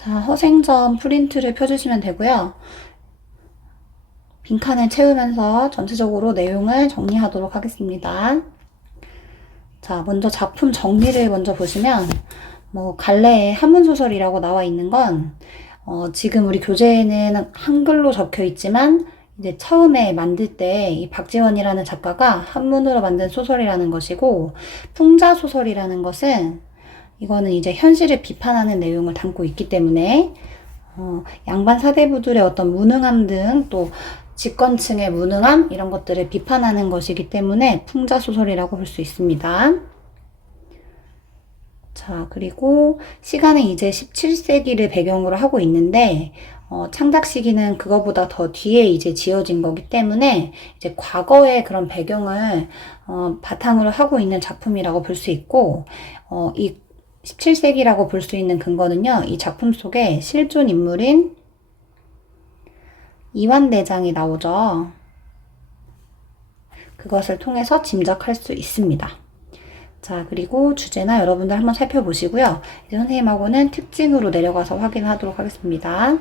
자, 허생전 프린트를 펴주시면 되고요. 빈칸을 채우면서 전체적으로 내용을 정리하도록 하겠습니다. 자, 먼저 작품 정리를 먼저 보시면 갈래에 한문소설이라고 나와 있는 건 지금 우리 교재에는 한글로 적혀 있지만 이제 처음에 만들 때 이 박지원이라는 작가가 한문으로 만든 소설이라는 것이고, 풍자소설이라는 것은 이거는 이제 현실을 비판하는 내용을 담고 있기 때문에 양반 사대부들의 어떤 무능함 등 또 집권층의 무능함 이런 것들을 비판하는 것이기 때문에 풍자소설이라고 볼 수 있습니다. 자, 그리고 시간은 이제 17세기를 배경으로 하고 있는데 창작 시기는 그거보다 더 뒤에 이제 지어진 거기 때문에 이제 과거의 그런 배경을 바탕으로 하고 있는 작품이라고 볼 수 있고, 이 17세기라고 볼 수 있는 근거는요, 이 작품 속에 실존 인물인 이완대장이 나오죠. 그것을 통해서 짐작할 수 있습니다. 자, 그리고 주제나 여러분들 한번 살펴보시고요. 이제 선생님하고는 특징으로 내려가서 확인하도록 하겠습니다.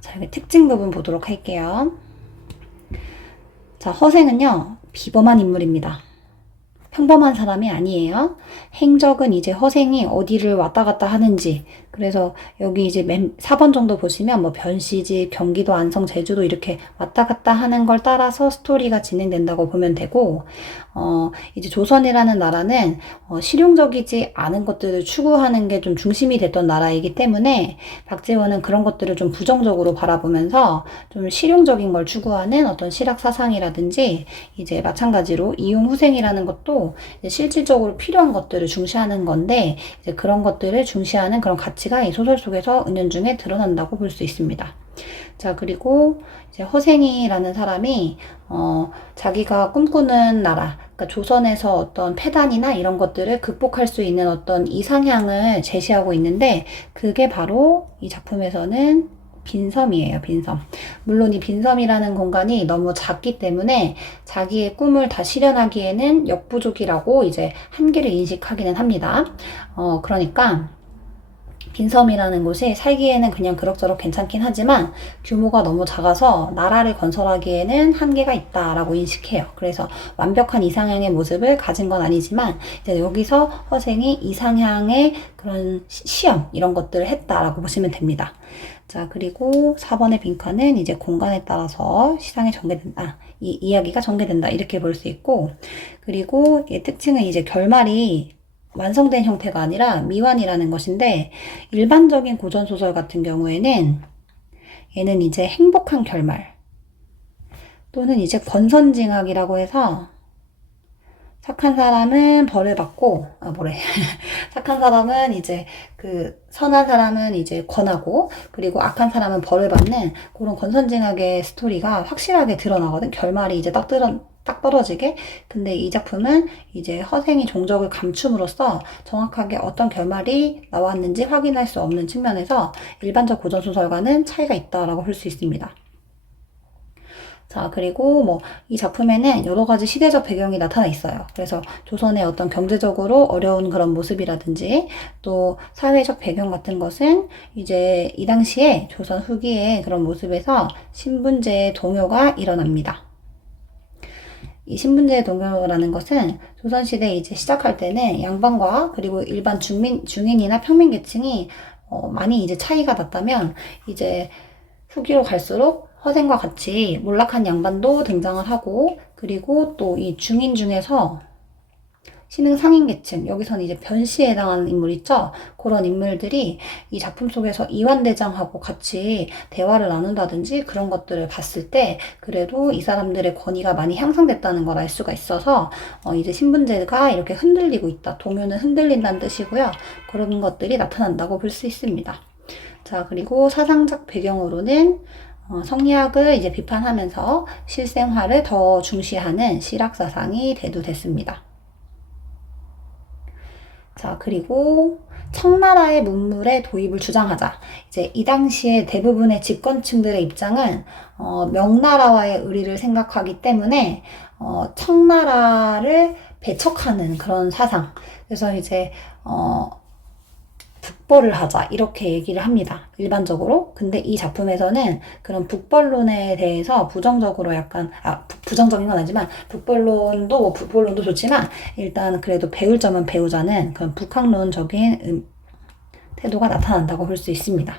자, 여기 특징 부분 보도록 할게요. 자, 허생은요, 비범한 인물입니다. 평범한 사람이 아니에요. 행적은 이제 허생이 어디를 왔다 갔다 하는지, 그래서 여기 이제 4번 정도 보시면 변시지, 경기도, 안성, 제주도 이렇게 왔다 갔다 하는 걸 따라서 스토리가 진행된다고 보면 되고, 이제 조선이라는 나라는 실용적이지 않은 것들을 추구하는 게 좀 중심이 됐던 나라이기 때문에 박지원은 그런 것들을 좀 부정적으로 바라보면서 좀 실용적인 걸 추구하는 어떤 실학 사상이라든지, 이제 마찬가지로 이용후생이라는 것도 실질적으로 필요한 것들을 중시하는 건데, 이제 그런 것들을 중시하는 그런 가치가 이 소설 속에서 은연중에 드러난다고 볼 수 있습니다. 자, 그리고 이제 허생이라는 사람이 자기가 꿈꾸는 나라, 그러니까 조선에서 어떤 폐단이나 이런 것들을 극복할 수 있는 어떤 이상향을 제시하고 있는데, 그게 바로 이 작품에서는 빈섬이에요, 빈섬. 물론 이 빈섬이라는 공간이 너무 작기 때문에 자기의 꿈을 다 실현하기에는 역부족이라고 이제 한계를 인식하기는 합니다. 그러니까 빈섬이라는 곳이 살기에는 그냥 그럭저럭 괜찮긴 하지만 규모가 너무 작아서 나라를 건설하기에는 한계가 있다라고 인식해요. 그래서 완벽한 이상향의 모습을 가진 건 아니지만 이제 여기서 허생이 이상향의 그런 시험 이런 것들을 했다라고 보시면 됩니다. 자, 그리고 4번의 빈칸은 이제 공간에 따라서 시상이 전개된다. 이 이야기가 전개된다. 이렇게 볼 수 있고, 그리고 특징은 이제 결말이 완성된 형태가 아니라 미완이라는 것인데, 일반적인 고전소설 같은 경우에는 얘는 이제 행복한 결말 또는 이제 권선징악이라고 해서 착한 사람은 벌을 받고, 착한 사람은 이제 선한 사람은 이제 권하고, 그리고 악한 사람은 벌을 받는 그런 권선징악의 스토리가 확실하게 드러나거든. 결말이 이제 딱 떨어지게. 근데 이 작품은 이제 허생이 종적을 감춤으로써 정확하게 어떤 결말이 나왔는지 확인할 수 없는 측면에서 일반적 고전소설과는 차이가 있다라고 볼 수 있습니다. 자, 그리고 이 작품에는 여러 가지 시대적 배경이 나타나 있어요. 그래서 조선의 어떤 경제적으로 어려운 그런 모습이라든지 또 사회적 배경 같은 것은 이제 이 당시에 조선 후기의 그런 모습에서 신분제의 동요가 일어납니다. 이 신분제의 동요라는 것은 조선시대 이제 시작할 때는 양반과 그리고 일반 중인이나 평민계층이 많이 이제 차이가 났다면, 이제 후기로 갈수록 허생과 같이 몰락한 양반도 등장을 하고, 그리고 또 이 중인 중에서 신흥 상인계층, 여기서는 이제 변씨에 해당하는 인물 있죠? 그런 인물들이 이 작품 속에서 이완대장하고 같이 대화를 나눈다든지 그런 것들을 봤을 때 그래도 이 사람들의 권위가 많이 향상됐다는 걸 알 수가 있어서 이제 신분제가 이렇게 흔들리고 있다. 동요는 흔들린다는 뜻이고요. 그런 것들이 나타난다고 볼 수 있습니다. 자, 그리고 사상적 배경으로는 성리학을 이제 비판하면서 실생활을 더 중시하는 실학사상이 대두됐습니다. 자, 그리고 청나라의 문물의 도입을 주장하자. 이제 이 당시에 대부분의 집권층들의 입장은 명나라와의 의리를 생각하기 때문에 청나라를 배척하는 그런 사상. 그래서 이제 북벌을 하자 이렇게 얘기를 합니다. 일반적으로. 근데 이 작품에서는 그런 북벌론에 대해서 부정적으로 약간 부정적인 건 아니지만 북벌론도 좋지만 일단 그래도 배울 점은 배우자는 그런 북학론적인 태도가 나타난다고 볼 수 있습니다.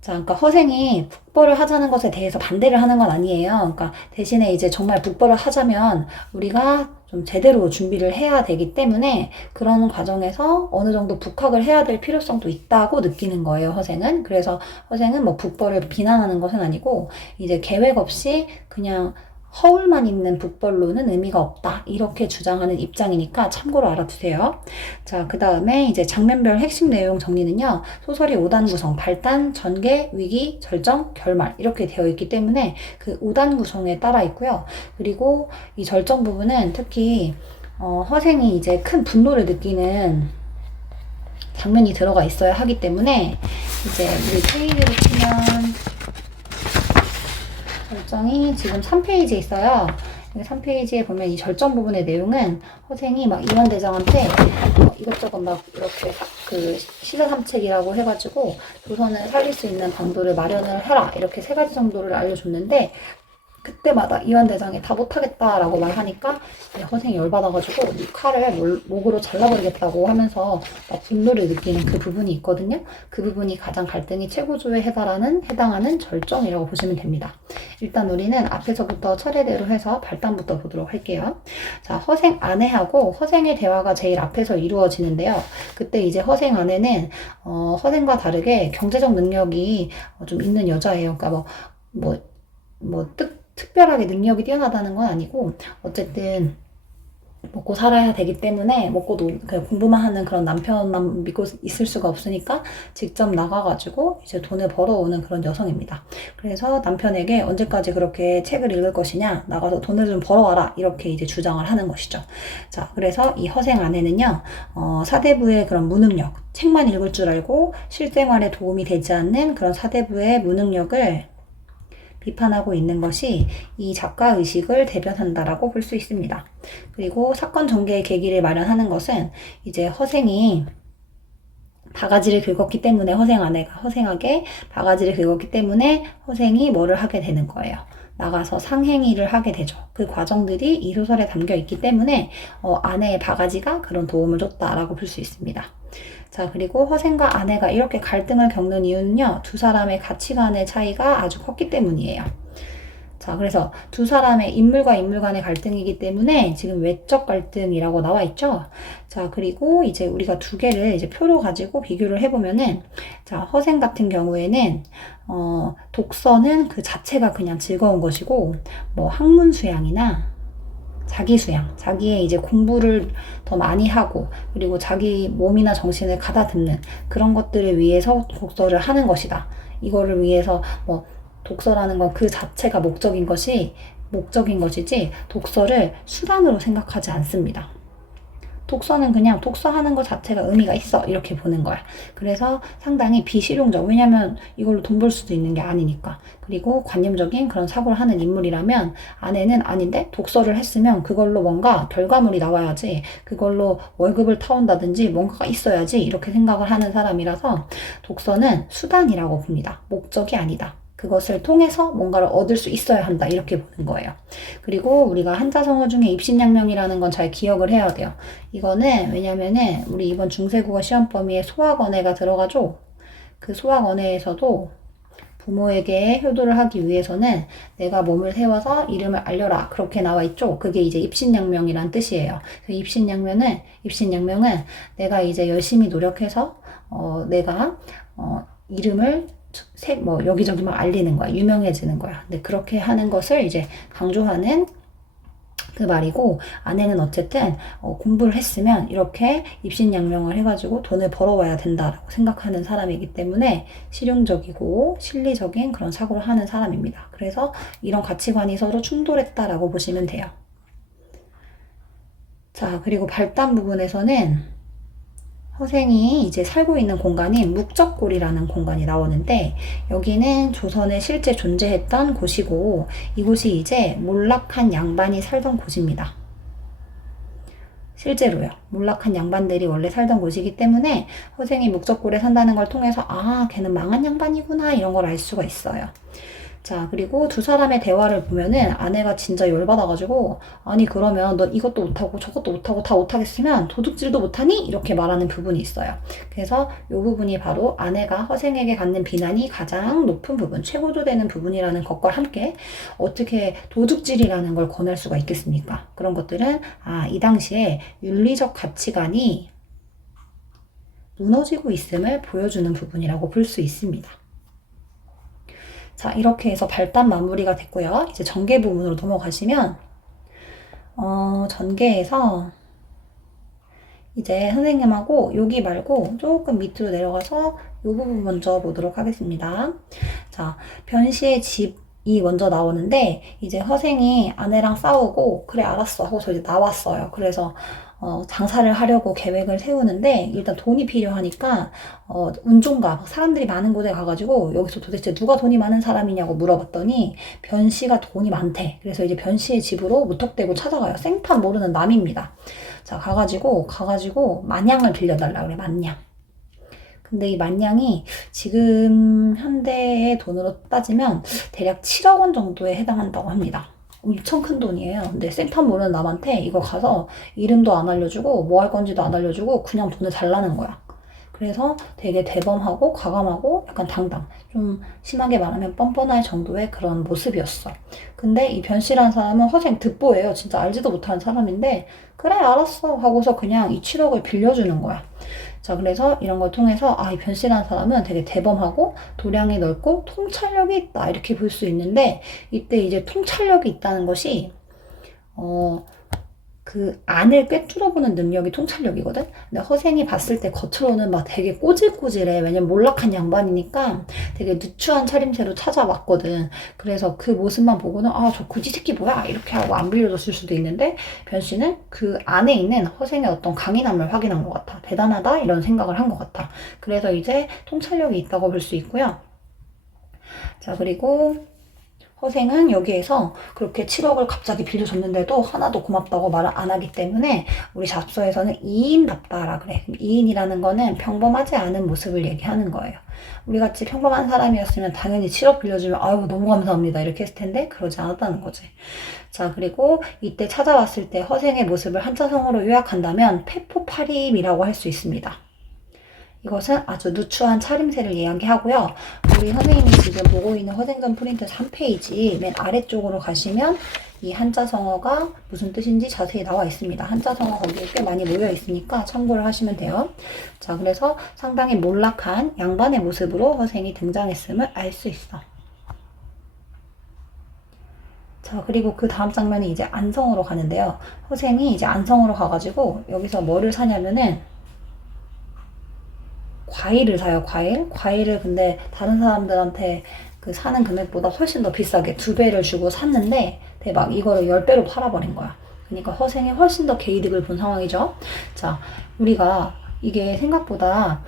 자, 그러니까 허생이 북벌을 하자는 것에 대해서 반대를 하는 건 아니에요. 그러니까 대신에 이제 정말 북벌을 하자면 우리가 좀 제대로 준비를 해야 되기 때문에 그런 과정에서 어느 정도 북학을 해야 될 필요성도 있다고 느끼는 거예요, 허생은. 그래서 허생은 뭐 북벌을 비난하는 것은 아니고 이제 계획 없이 그냥 허울만 있는 북벌로는 의미가 없다. 이렇게 주장하는 입장이니까 참고로 알아두세요. 자, 그 다음에 이제 장면별 핵심 내용 정리는요. 소설이 5단 구성, 발단, 전개, 위기, 절정, 결말 이렇게 되어 있기 때문에 그 5단 구성에 따라 있고요. 그리고 이 절정 부분은 특히 허생이 이제 큰 분노를 느끼는 장면이 들어가 있어야 하기 때문에 이제 우리 페이지를 치면 절정이 지금 3페이지에 있어요. 3페이지에 보면 이 절정 부분의 내용은 허생이 막 이완대장한테 이것저것 막 이렇게 그 시사삼책이라고 해가지고 조선을 살릴 수 있는 방도를 마련을 해라 이렇게 3가지 정도를 알려줬는데 그때마다 이완대장이 다 못하겠다라고 말하니까 허생이 열받아가지고 이 칼을 목으로 잘라버리겠다고 하면서 막 분노를 느끼는 그 부분이 있거든요. 그 부분이 가장 갈등이 최고조에 해당하는 절정이라고 보시면 됩니다. 일단 우리는 앞에서부터 차례대로 해서 발단부터 보도록 할게요. 자, 허생 아내하고 허생의 대화가 제일 앞에서 이루어지는데요. 그때 이제 허생 아내는 허생과 다르게 경제적 능력이 좀 있는 여자예요. 그러니까 특별하게 능력이 뛰어나다는 건 아니고 어쨌든 먹고 살아야 되기 때문에 그냥 공부만 하는 그런 남편만 믿고 있을 수가 없으니까 직접 나가가지고 이제 돈을 벌어오는 그런 여성입니다. 그래서 남편에게 언제까지 그렇게 책을 읽을 것이냐, 나가서 돈을 좀 벌어와라 이렇게 이제 주장을 하는 것이죠. 자, 그래서 이 허생 아내는요 사대부의 그런 무능력, 책만 읽을 줄 알고 실생활에 도움이 되지 않는 그런 사대부의 무능력을 비판하고 있는 것이 이 작가의식을 대변한다라고 볼 수 있습니다. 그리고 사건 전개의 계기를 마련하는 것은 이제 허생이 바가지를 긁었기 때문에 허생에게 바가지를 긁었기 때문에 허생이 뭐를 하게 되는 거예요. 나가서 상행위를 하게 되죠. 그 과정들이 이 소설에 담겨 있기 때문에 아내의 바가지가 그런 도움을 줬다라고 볼 수 있습니다. 자, 그리고 허생과 아내가 이렇게 갈등을 겪는 이유는요, 두 사람의 가치관의 차이가 아주 컸기 때문이에요. 자, 그래서 두 사람의 인물과 인물 간의 갈등이기 때문에 지금 외적 갈등이라고 나와 있죠. 자, 그리고 이제 우리가 두 개를 이제 표로 가지고 비교를 해보면은, 자, 허생 같은 경우에는, 독서는 그 자체가 그냥 즐거운 것이고, 뭐 학문 수양이나 자기 수양, 자기의 이제 공부를 더 많이 하고, 그리고 자기 몸이나 정신을 가다듬는 그런 것들을 위해서 독서를 하는 것이다. 이거를 위해서 독서라는 건 그 자체가 목적인 것이지 독서를 수단으로 생각하지 않습니다. 독서는 그냥 독서하는 것 자체가 의미가 있어 이렇게 보는 거야. 그래서 상당히 비실용적, 왜냐면 이걸로 돈 벌 수도 있는 게 아니니까. 그리고 관념적인 그런 사고를 하는 인물이라면 아내는 아닌데 독서를 했으면 그걸로 뭔가 결과물이 나와야지, 그걸로 월급을 타온다든지 뭔가가 있어야지 이렇게 생각을 하는 사람이라서 독서는 수단이라고 봅니다. 목적이 아니다. 그것을 통해서 뭔가를 얻을 수 있어야 한다 이렇게 보는 거예요. 그리고 우리가 한자성어 중에 입신양명이라는 건 잘 기억을 해야 돼요. 이거는 왜냐면은 우리 이번 중세국어 시험 범위에 소학언해가 들어가죠. 그 소학언해에서도 부모에게 효도를 하기 위해서는 내가 몸을 세워서 이름을 알려라 그렇게 나와 있죠. 그게 이제 입신양명이란 뜻이에요. 입신양명은 내가 이제 열심히 노력해서 내가 이름을 여기저기 막 알리는 거야. 유명해지는 거야. 근데 그렇게 하는 것을 이제 강조하는 그 말이고, 아내는 어쨌든 공부를 했으면 이렇게 입신양명을 해가지고 돈을 벌어와야 된다라고 생각하는 사람이기 때문에 실용적이고 실리적인 그런 사고를 하는 사람입니다. 그래서 이런 가치관이 서로 충돌했다라고 보시면 돼요. 자, 그리고 발단 부분에서는 허생이 이제 살고 있는 공간이 묵적골이라는 공간이 나오는데, 여기는 조선에 실제 존재했던 곳이고 이곳이 이제 몰락한 양반이 살던 곳입니다. 실제로요. 몰락한 양반들이 원래 살던 곳이기 때문에 허생이 묵적골에 산다는 걸 통해서 아, 걔는 망한 양반이구나 이런 걸 알 수가 있어요. 자, 그리고 두 사람의 대화를 보면은 아내가 진짜 열받아가지고 아니 그러면 너 이것도 못하고 저것도 못하고 다 못하겠으면 도둑질도 못하니? 이렇게 말하는 부분이 있어요. 그래서 이 부분이 바로 아내가 허생에게 갖는 비난이 가장 높은 부분, 최고조 되는 부분이라는 것과 함께 어떻게 도둑질이라는 걸 권할 수가 있겠습니까? 그런 것들은 아, 이 당시에 윤리적 가치관이 무너지고 있음을 보여주는 부분이라고 볼 수 있습니다. 자, 이렇게 해서 발단 마무리가 됐고요. 이제 전개 부분으로 넘어가시면 전개에서 이제 선생님하고 여기 말고 조금 밑으로 내려가서 이 부분 먼저 보도록 하겠습니다. 자, 변씨의 집이 먼저 나오는데 이제 허생이 아내랑 싸우고 그래 알았어 하고서 이제 나왔어요. 그래서 장사를 하려고 계획을 세우는데 일단 돈이 필요하니까 운종가 사람들이 많은 곳에 가가지고 여기서 도대체 누가 돈이 많은 사람이냐고 물어봤더니 변씨가 돈이 많대. 그래서 이제 변씨의 집으로 무턱대고 찾아가요. 생판 모르는 남입니다. 자, 가가지고 만냥을 빌려달라 그래. 만냥. 근데 이 만냥이 지금 현대의 돈으로 따지면 대략 7억 원 정도에 해당한다고 합니다. 엄청 큰 돈이에요. 근데 생판 모르는 남한테 이거 가서 이름도 안 알려주고 뭐 할 건지도 안 알려주고 그냥 돈을 달라는 거야. 그래서 되게 대범하고 과감하고 약간 당당, 좀 심하게 말하면 뻔뻔할 정도의 그런 모습이었어. 근데 이 변씨라는 사람은 허생 듣보예요. 진짜 알지도 못하는 사람인데 그래 알았어 하고서 그냥 이 7억을 빌려주는 거야. 자, 그래서 이런 걸 통해서 아, 이 변씨라는 사람은 되게 대범하고 도량이 넓고 통찰력이 있다 이렇게 볼 수 있는데 이때 이제 통찰력이 있다는 것이 그 안을 꿰뚫어보는 능력이 통찰력이거든? 근데 허생이 봤을 때 겉으로는 막 되게 꼬질꼬질해. 왜냐면 몰락한 양반이니까 되게 누추한 차림새로 찾아왔거든. 그래서 그 모습만 보고는 아, 저 거지 새끼 뭐야? 이렇게 하고 안 빌려줬을 수도 있는데 변씨는 그 안에 있는 허생의 어떤 강인함을 확인한 것 같아. 대단하다? 이런 생각을 한 것 같아. 그래서 이제 통찰력이 있다고 볼 수 있고요. 자, 그리고 허생은 여기에서 그렇게 7억을 갑자기 빌려줬는데도 하나도 고맙다고 말을 안 하기 때문에 우리 잡서에서는 이인답다라 그래. 이인이라는 거는 평범하지 않은 모습을 얘기하는 거예요. 우리같이 평범한 사람이었으면 당연히 7억 빌려주면 아유 너무 감사합니다 이렇게 했을 텐데 그러지 않았다는 거지. 자, 그리고 이때 찾아왔을 때 허생의 모습을 한자성어로 요약한다면 패포파림이라고 할 수 있습니다. 이것은 아주 누추한 차림새를 이야기하고요. 우리 선생님이 지금 보고 있는 허생전 프린트 3페이지 맨 아래쪽으로 가시면 이 한자성어가 무슨 뜻인지 자세히 나와 있습니다. 한자성어 거기에 꽤 많이 모여 있으니까 참고를 하시면 돼요. 자, 그래서 상당히 몰락한 양반의 모습으로 허생이 등장했음을 알 수 있어. 자, 그리고 그 다음 장면이 이제 안성으로 가는데요. 허생이 이제 안성으로 가가지고 여기서 뭐를 사냐면은 과일을 사요, 과일. 과일을 근데 다른 사람들한테 그 사는 금액보다 훨씬 더 비싸게 2배를 주고 샀는데 대박 이거를 10배로 팔아버린 거야. 그러니까 허생이 훨씬 더 개이득을 본 상황이죠. 자, 우리가 이게 생각보다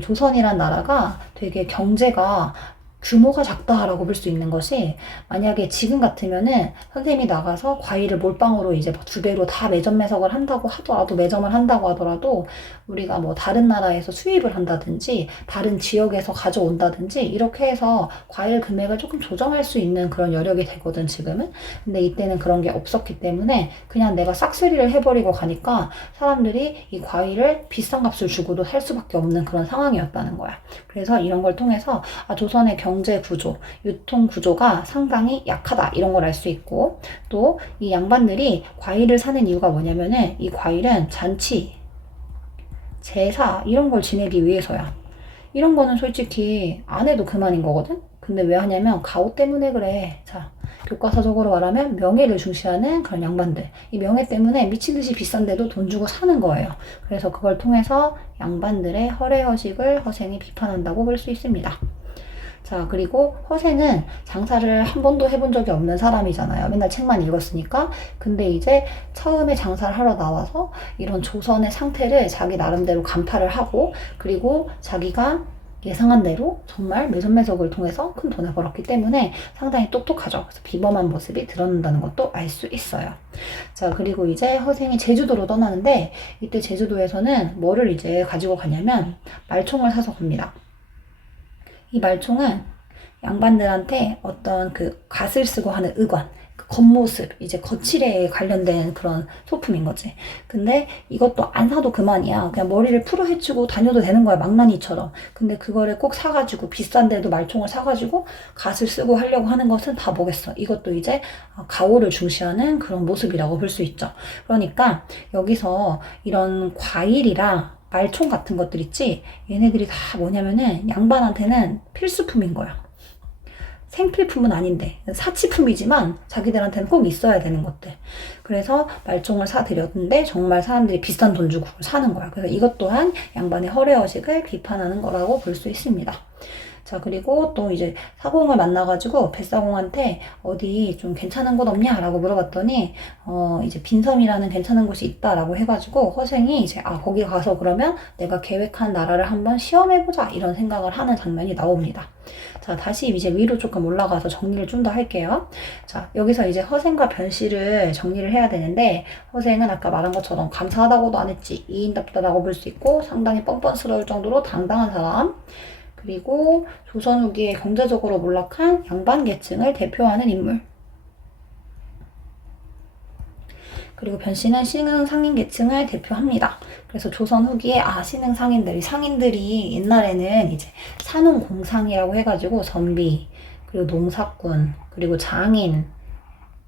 조선이란 나라가 되게 경제가 규모가 작다라고 볼 수 있는 것이 만약에 지금 같으면은 선생님이 나가서 과일을 몰빵으로 이제 2배로 다 매점 매석을 한다고 하더라도 매점을 한다고 하더라도 우리가 뭐 다른 나라에서 수입을 한다든지 다른 지역에서 가져온다든지 이렇게 해서 과일 금액을 조금 조정할 수 있는 그런 여력이 되거든 지금은. 근데 이때는 그런 게 없었기 때문에 그냥 내가 싹쓸이를 해버리고 가니까 사람들이 이 과일을 비싼 값을 주고도 살 수밖에 없는 그런 상황이었다는 거야. 그래서 이런 걸 통해서 아, 조선의 경제 구조, 유통 구조가 상당히 약하다 이런 걸 알 수 있고 또 이 양반들이 과일을 사는 이유가 뭐냐면은 이 과일은 잔치, 제사 이런 걸 지내기 위해서야. 이런 거는 솔직히 안 해도 그만인 거거든? 근데 왜 하냐면 가오 때문에 그래. 자, 교과서적으로 말하면 명예를 중시하는 그런 양반들. 이 명예 때문에 미친 듯이 비싼데도 돈 주고 사는 거예요. 그래서 그걸 통해서 양반들의 허례허식을 허생이 비판한다고 볼 수 있습니다. 자, 그리고 허생은 장사를 한 번도 해본 적이 없는 사람이잖아요. 맨날 책만 읽었으니까. 근데 이제 처음에 장사를 하러 나와서 이런 조선의 상태를 자기 나름대로 간파를 하고 그리고 자기가 예상한 대로 정말 매점매석을 통해서 큰 돈을 벌었기 때문에 상당히 똑똑하죠. 그래서 비범한 모습이 드러난다는 것도 알 수 있어요. 자, 그리고 이제 허생이 제주도로 떠나는데 이때 제주도에서는 뭐를 이제 가지고 가냐면 말총을 사서 갑니다. 이 말총은 양반들한테 어떤 그 갓을 쓰고 하는 의관, 그 겉모습, 이제 거칠에 관련된 그런 소품인 거지. 근데 이것도 안 사도 그만이야. 그냥 머리를 풀어 헤치고 다녀도 되는 거야, 망나니처럼. 근데 그거를 꼭 사가지고, 비싼데도 말총을 사가지고 갓을 쓰고 하려고 하는 것은 다 뭐겠어. 이것도 이제 가오를 중시하는 그런 모습이라고 볼 수 있죠. 그러니까 여기서 이런 과일이랑 말총 같은 것들 있지? 얘네들이 다 뭐냐면은 양반한테는 필수품인 거야. 생필품은 아닌데 사치품이지만 자기들한테는 꼭 있어야 되는 것들. 그래서 말총을 사드렸는데 정말 사람들이 비싼 돈 주고 사는 거야. 그래서 이것 또한 양반의 허례허식을 비판하는 거라고 볼 수 있습니다. 자, 그리고 또 이제 사공을 만나가지고 뱃사공한테 어디 좀 괜찮은 곳 없냐? 라고 물어봤더니, 이제 빈섬이라는 괜찮은 곳이 있다라고 해가지고 허생이 이제, 거기 가서 그러면 내가 계획한 나라를 한번 시험해보자. 이런 생각을 하는 장면이 나옵니다. 자, 다시 이제 위로 조금 올라가서 정리를 좀 더 할게요. 자, 여기서 이제 허생과 변씨를 정리를 해야 되는데, 허생은 아까 말한 것처럼 감사하다고도 안 했지. 이인답다라고 볼 수 있고, 상당히 뻔뻔스러울 정도로 당당한 사람. 그리고 조선 후기에 경제적으로 몰락한 양반 계층을 대표하는 인물. 그리고 변씨는 신흥 상인 계층을 대표합니다. 그래서 조선 후기에 신흥 상인들이 옛날에는 이제 산농공상이라고 해가지고 선비, 그리고 농사꾼, 그리고 장인,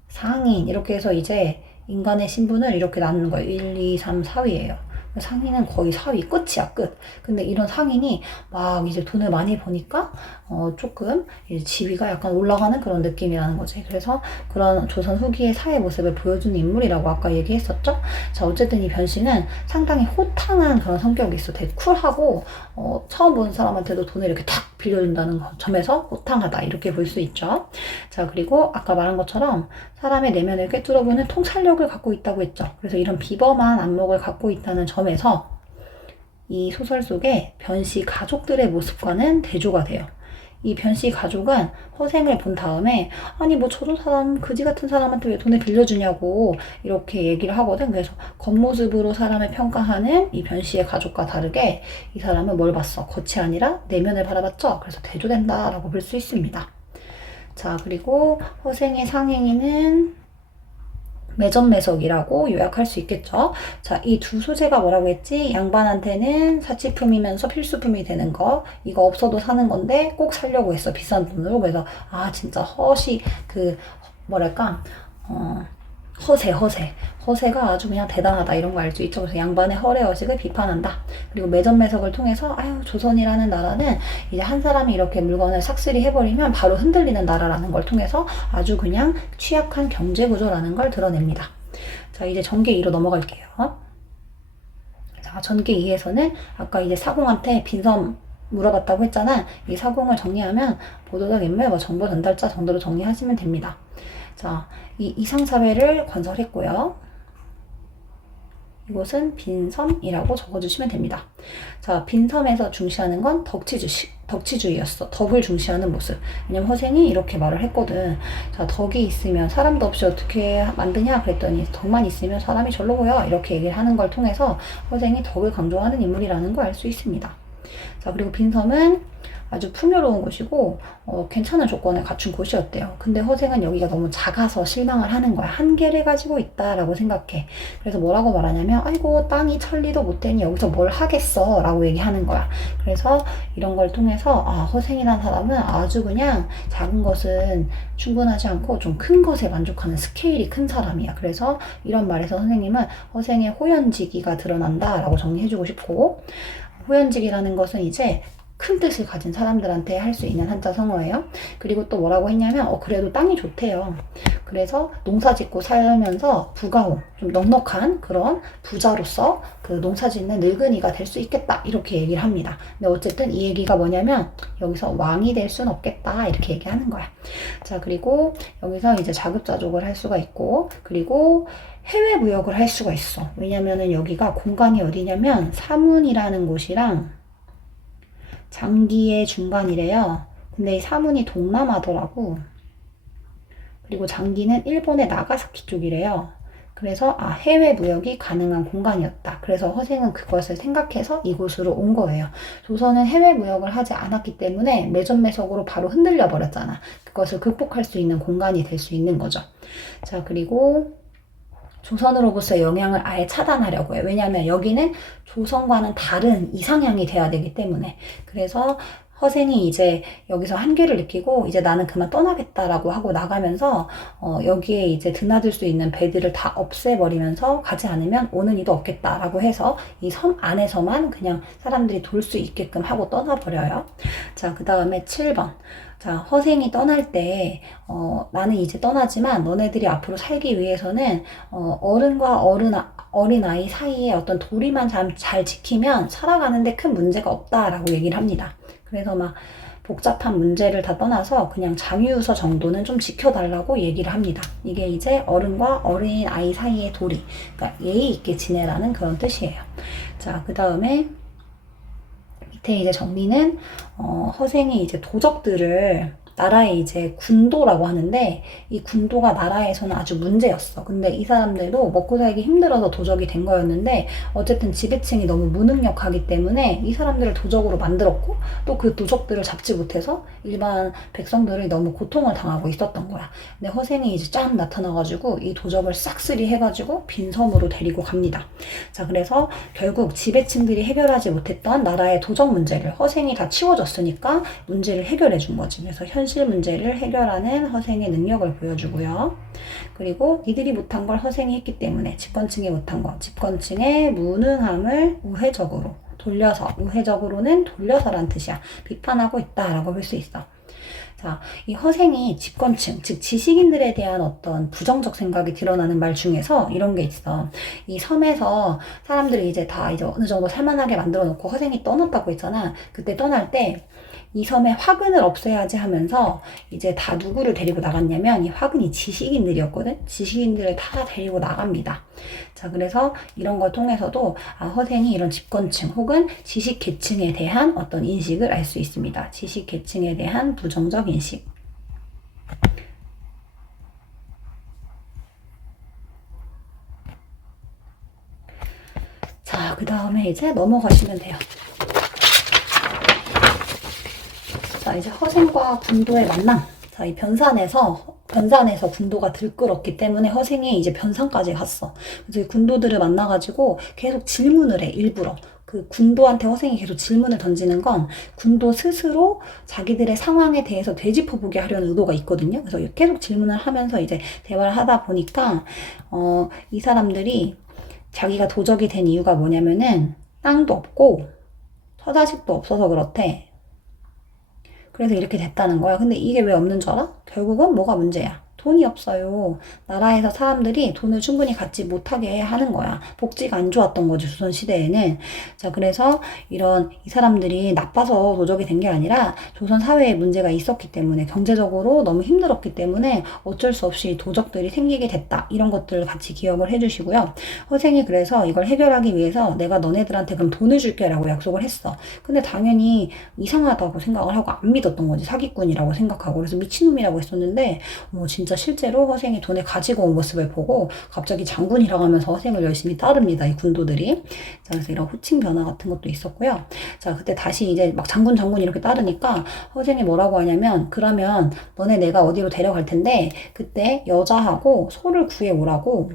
상인 이렇게 해서 이제 인간의 신분을 이렇게 나누는 거예요. 1, 2, 3, 4위예요. 상인은 거의 4위 끝이야, 끝. 근데 이런 상인이 막 이제 돈을 많이 버니까 조금 이제 지위가 약간 올라가는 그런 느낌이라는 거지. 그래서 그런 조선 후기의 사회 모습을 보여주는 인물이라고 아까 얘기했었죠. 자, 어쨌든 이 변씨는 상당히 호탕한 그런 성격이 있어. 되게 쿨하고 처음 보는 사람한테도 돈을 이렇게 탁 빌려준다는 점에서 호탕하다 이렇게 볼 수 있죠. 자, 그리고 아까 말한 것처럼 사람의 내면을 꿰뚫어보는 통찰력을 갖고 있다고 했죠. 그래서 이런 비범한 안목을 갖고 있다는 점에서 이 소설 속에 변씨 가족들의 모습과는 대조가 돼요. 이 변씨 가족은 허생을 본 다음에 아니 뭐 저런 사람 그지 같은 사람한테 왜 돈을 빌려주냐고 이렇게 얘기를 하거든. 그래서 겉모습으로 사람을 평가하는 이 변씨의 가족과 다르게 이 사람은 뭘 봤어? 겉이 아니라 내면을 바라봤죠. 그래서 대조된다라고 볼 수 있습니다. 자, 그리고 허생의 상행위는 매점매석이라고 요약할 수 있겠죠. 자, 이 두 소재가 뭐라고 했지? 양반한테는 사치품이면서 필수품이 되는 거. 이거 없어도 사는 건데 꼭 살려고 했어. 비싼 돈으로. 그래서 진짜 뭐랄까 허세가 아주 그냥 대단하다 이런 거 알 수 있죠. 그래서 양반의 허례허식을 비판한다. 그리고 매점매석을 통해서 조선이라는 나라는 이제 한 사람이 이렇게 물건을 삭슬이 해버리면 바로 흔들리는 나라라는 걸 통해서 아주 그냥 취약한 경제구조라는 걸 드러냅니다. 자, 이제 전개 2로 넘어갈게요. 자, 전개 2에서는 아까 이제 사공한테 빈섬 물어봤다고 했잖아. 이 사공을 정리하면 보도적 인물, 정보 전달자 정도로 정리하시면 됩니다. 자, 이 이상사회를 건설했고요. 이곳은 빈섬이라고 적어주시면 됩니다. 자, 빈섬에서 중시하는 건 덕치주의였어. 덕을 중시하는 모습. 왜냐면 허생이 이렇게 말을 했거든. 자, 덕이 있으면 사람도 없이 어떻게 만드냐? 그랬더니 덕만 있으면 사람이 절로 보여. 이렇게 얘기를 하는 걸 통해서 허생이 덕을 강조하는 인물이라는 걸 알 수 있습니다. 자, 그리고 빈섬은 아주 풍요로운 곳이고 괜찮은 조건을 갖춘 곳이었대요. 근데 허생은 여기가 너무 작아서 실망을 하는 거야. 한계를 가지고 있다라고 생각해. 그래서 뭐라고 말하냐면 아이고 땅이 천리도 못되니 여기서 뭘 하겠어 라고 얘기하는 거야. 그래서 이런 걸 통해서 허생이라는 사람은 아주 그냥 작은 것은 충분하지 않고 좀 큰 것에 만족하는 스케일이 큰 사람이야. 그래서 이런 말에서 선생님은 허생의 호연지기가 드러난다라고 정리해주고 싶고, 호연직이라는 것은 이제 큰 뜻을 가진 사람들한테 할 수 있는 한자 성어예요. 그리고 또 뭐라고 했냐면 그래도 땅이 좋대요. 그래서 농사 짓고 살면서 부가호, 좀 넉넉한 그런 부자로서 그 농사 짓는 늙은이가 될 수 있겠다 이렇게 얘기를 합니다. 근데 어쨌든 이 얘기가 뭐냐면 여기서 왕이 될 순 없겠다 이렇게 얘기하는 거야. 자, 그리고 여기서 이제 자급자족을 할 수가 있고, 그리고 해외 무역을 할 수가 있어. 왜냐면은 여기가 공간이 어디냐면 사문이라는 곳이랑 장기의 중간이래요. 근데 이 사문이 동남아더라고. 그리고 장기는 일본의 나가사키 쪽이래요. 그래서 해외 무역이 가능한 공간이었다. 그래서 허생은 그것을 생각해서 이곳으로 온 거예요. 조선은 해외 무역을 하지 않았기 때문에 매점매석으로 바로 흔들려 버렸잖아. 그것을 극복할 수 있는 공간이 될 수 있는 거죠. 자, 그리고 조선으로부터의 영향을 아예 차단하려고 해요. 왜냐하면 여기는 조선과는 다른 이상향이 돼야 되기 때문에. 그래서 허생이 이제 여기서 한계를 느끼고 이제 나는 그만 떠나겠다라고 하고 나가면서 여기에 이제 드나들 수 있는 배들을 다 없애버리면서 가지 않으면 오는 이도 없겠다라고 해서 이 섬 안에서만 그냥 사람들이 돌 수 있게끔 하고 떠나버려요. 자, 그 다음에 7번. 자, 허생이 떠날 때 나는 이제 떠나지만 너네들이 앞으로 살기 위해서는 어른과 어린아이 사이에 어떤 도리만 잘 지키면 살아가는데 큰 문제가 없다라고 얘기를 합니다. 그래서 막 복잡한 문제를 다 떠나서 그냥 장유서 정도는 좀 지켜달라고 얘기를 합니다. 이게 이제 어른과 어린아이 사이의 도리, 그러니까 예의 있게 지내라는 그런 뜻이에요. 자, 그 다음에 밑에 이제 정리는 허생이 이제 도적들을 나라의 이제 군도라고 하는데 이 군도가 나라에서는 아주 문제였어. 근데 이 사람들도 먹고 살기 힘들어서 도적이 된 거였는데 어쨌든 지배층이 너무 무능력하기 때문에 이 사람들을 도적으로 만들었고 또 그 도적들을 잡지 못해서 일반 백성들이 너무 고통을 당하고 있었던 거야. 근데 허생이 이제 쫙 나타나가지고 이 도적을 싹쓸이 해가지고 빈 섬으로 데리고 갑니다. 자, 그래서 결국 지배층들이 해결하지 못했던 나라의 도적 문제를 허생이 다 치워줬으니까 문제를 해결해 준 거지. 그래서 현실 문제를 해결하는 허생의 능력을 보여주고요. 그리고 이들이 못한 걸 허생이 했기 때문에 집권층이 못한 거, 집권층의 무능함을 우회적으로 돌려서, 우회적으로는 돌려서란 뜻이야. 비판하고 있다라고 볼 수 있어. 자, 이 허생이 집권층, 즉 지식인들에 대한 어떤 부정적 생각이 드러나는 말 중에서 이런 게 있어. 이 섬에서 사람들이 이제 다 이제 어느 정도 살만하게 만들어 놓고 허생이 떠났다고 했잖아. 그때 떠날 때 이 섬에 화근을 없애야지 하면서 이제 다 누구를 데리고 나갔냐면 이 화근이 지식인들이었거든. 지식인들을 다 데리고 나갑니다. 자, 그래서 이런 걸 통해서도 허생이 이런 집권층 혹은 지식 계층에 대한 어떤 인식을 알 수 있습니다. 지식 계층에 대한 부정적 인식. 자, 그 다음에 이제 넘어가시면 돼요. 자, 이제 허생과 군도의 만남. 자, 이 변산에서 군도가 들끓었기 때문에 허생이 이제 변산까지 갔어. 그래서 이 군도들을 만나가지고 계속 질문을 해, 일부러. 그 군도한테 허생이 계속 질문을 던지는 건 군도 스스로 자기들의 상황에 대해서 되짚어보게 하려는 의도가 있거든요. 그래서 계속 질문을 하면서 이제 대화를 하다 보니까, 이 사람들이 자기가 도적이 된 이유가 뭐냐면은 땅도 없고 처자식도 없어서 그렇대. 그래서 이렇게 됐다는 거야. 근데 이게 왜 없는 줄 알아? 결국은 뭐가 문제야? 돈이 없어요. 나라에서 사람들이 돈을 충분히 갖지 못하게 하는 거야. 복지가 안 좋았던 거지, 조선시대에는. 자, 그래서 이 사람들이 나빠서 도적이 된 게 아니라 조선 사회에 문제가 있었기 때문에 경제적으로 너무 힘들었기 때문에 어쩔 수 없이 도적들이 생기게 됐다. 이런 것들을 같이 기억을 해주시고요. 허생이 그래서 이걸 해결하기 위해서 내가 너네들한테 그럼 돈을 줄게 라고 약속을 했어. 근데 당연히 이상하다고 생각을 하고 안 믿었던 거지. 사기꾼이라고 생각하고. 그래서 미친놈이라고 했었는데 진짜 실제로 허생이 돈을 가지고 온 모습을 보고 갑자기 장군이라고 하면서 허생을 열심히 따릅니다. 이 군도들이. 자, 그래서 이런 호칭 변화 같은 것도 있었고요. 자, 그때 다시 이제 막 장군 이렇게 따르니까 허생이 뭐라고 하냐면 그러면 너네 내가 어디로 데려갈 텐데 그때 여자하고 소를 구해오라고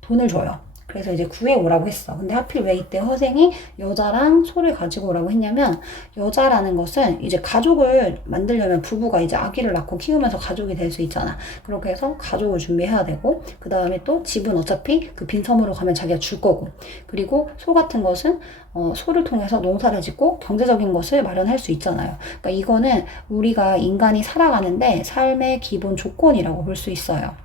돈을 줘요. 그래서 이제 구해오라고 했어. 근데 하필 왜 이때 허생이 여자랑 소를 가지고 오라고 했냐면 여자라는 것은 이제 가족을 만들려면 부부가 이제 아기를 낳고 키우면서 가족이 될 수 있잖아. 그렇게 해서 가족을 준비해야 되고 그 다음에 또 집은 어차피 그 빈 섬으로 가면 자기가 줄 거고 그리고 소 같은 것은 소를 통해서 농사를 짓고 경제적인 것을 마련할 수 있잖아요. 그러니까 이거는 우리가 인간이 살아가는데 삶의 기본 조건이라고 볼 수 있어요.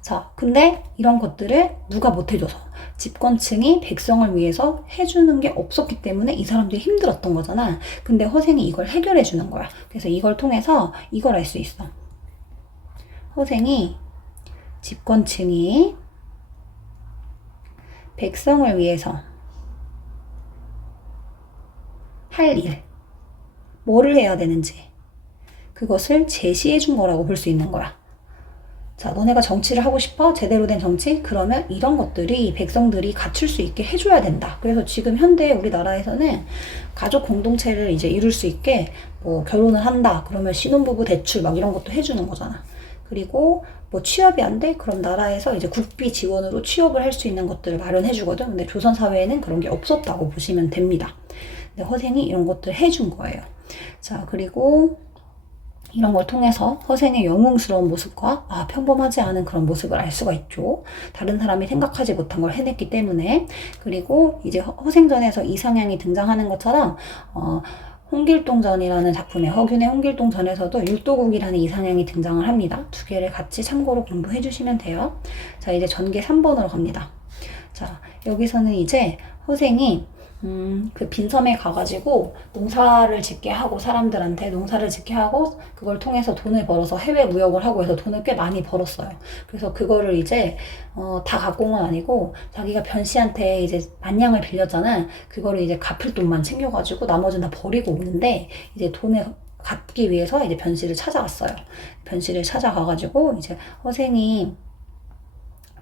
자, 근데 이런 것들을 누가 못 해줘서 집권층이 백성을 위해서 해주는 게 없었기 때문에 이 사람들이 힘들었던 거잖아. 근데 허생이 이걸 해결해 주는 거야. 그래서 이걸 통해서 이걸 알 수 있어. 허생이 집권층이 백성을 위해서 할 일, 뭐를 해야 되는지 그것을 제시해 준 거라고 볼 수 있는 거야. 자, 너네가 정치를 하고 싶어? 제대로 된 정치? 그러면 이런 것들이 백성들이 갖출 수 있게 해줘야 된다. 그래서 지금 현대 우리나라에서는 가족 공동체를 이제 이룰 수 있게 뭐 결혼을 한다. 그러면 신혼부부 대출 막 이런 것도 해주는 거잖아. 그리고 뭐 취업이 안 돼? 그럼 나라에서 이제 국비 지원으로 취업을 할 수 있는 것들을 마련해 주거든. 근데 조선 사회에는 그런 게 없었다고 보시면 됩니다. 근데 허생이 이런 것들을 해준 거예요. 자, 그리고 이런 걸 통해서 허생의 영웅스러운 모습과 평범하지 않은 그런 모습을 알 수가 있죠. 다른 사람이 생각하지 못한 걸 해냈기 때문에. 그리고 이제 허생전에서 이상향이 등장하는 것처럼 홍길동전이라는 작품에 허균의 홍길동전에서도 율도국이라는 이상향이 등장을 합니다. 두 개를 같이 참고로 공부해 주시면 돼요. 자, 이제 전개 3번으로 갑니다. 자, 여기서는 이제 허생이 그 빈섬에 가가지고 농사를 짓게 하고 사람들한테 농사를 짓게 하고 그걸 통해서 돈을 벌어서 해외 무역을 하고 해서 돈을 꽤 많이 벌었어요. 그래서 그거를 이제 다 갖고 온 건 아니고 자기가 변씨한테 이제 만냥을 빌렸잖아. 그거를 이제 갚을 돈만 챙겨가지고 나머지는 다 버리고 오는데 이제 돈을 갚기 위해서 이제 변씨를 찾아갔어요. 변씨를 찾아가가지고 이제 허생이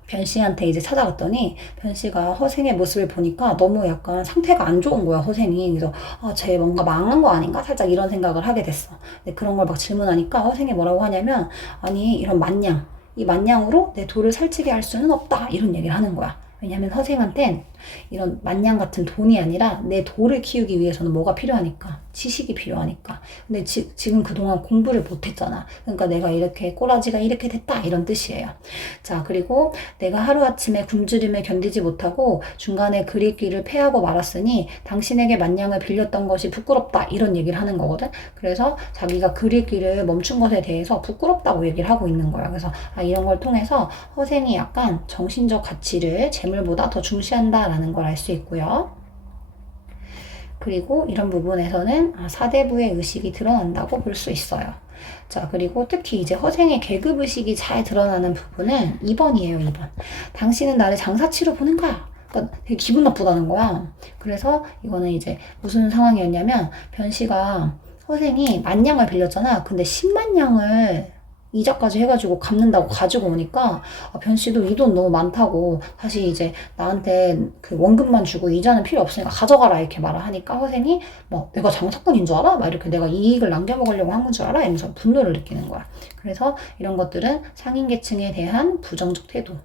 변씨한테 이제 찾아갔더니 변씨가 허생의 모습을 보니까 너무 약간 상태가 안 좋은 거야, 허생이. 그래서 쟤 뭔가 망한 거 아닌가? 살짝 이런 생각을 하게 됐어. 근데 그런 걸 막 질문하니까 허생이 뭐라고 하냐면 아니 이런 만냥, 이 만냥으로 내 돌을 살찌게 할 수는 없다. 이런 얘기를 하는 거야. 왜냐면 허생한텐 이런 만냥 같은 돈이 아니라 내 돌을 키우기 위해서는 뭐가 필요하니까, 지식이 필요하니까. 근데 지금 그동안 공부를 못했잖아. 그러니까 내가 이렇게 꼬라지가 이렇게 됐다 이런 뜻이에요. 자, 그리고 내가 하루아침에 굶주림을 견디지 못하고 중간에 그리기를 패하고 말았으니 당신에게 만냥을 빌렸던 것이 부끄럽다 이런 얘기를 하는 거거든. 그래서 자기가 그리기를 멈춘 것에 대해서 부끄럽다고 얘기를 하고 있는 거야. 그래서 이런 걸 통해서 허생이 약간 정신적 가치를 재물보다 더 중시한다 라는 걸 알 수 있고요. 그리고 이런 부분에서는 사대부의 의식이 드러난다고 볼 수 있어요. 자, 그리고 특히 이제 허생의 계급의식이 잘 드러나는 부분은 2번이에요, 2번. 당신은 나를 장사치로 보는 거야. 그러니까 되게 기분 나쁘다는 거야. 그래서 이거는 이제 무슨 상황이었냐면 변씨가 허생이 만냥을 빌렸잖아. 근데 10만 냥을 이자까지 해가지고 갚는다고 가지고 오니까 변씨도 이 돈 너무 많다고 다시 이제 나한테 그 원금만 주고 이자는 필요 없으니까 가져가라 이렇게 말을 하니까 허생이 뭐 내가 장사꾼인 줄 알아? 막 이렇게 내가 이익을 남겨먹으려고 한 건 줄 알아? 이러면서 분노를 느끼는 거야. 그래서 이런 것들은 상인계층에 대한 부정적 태도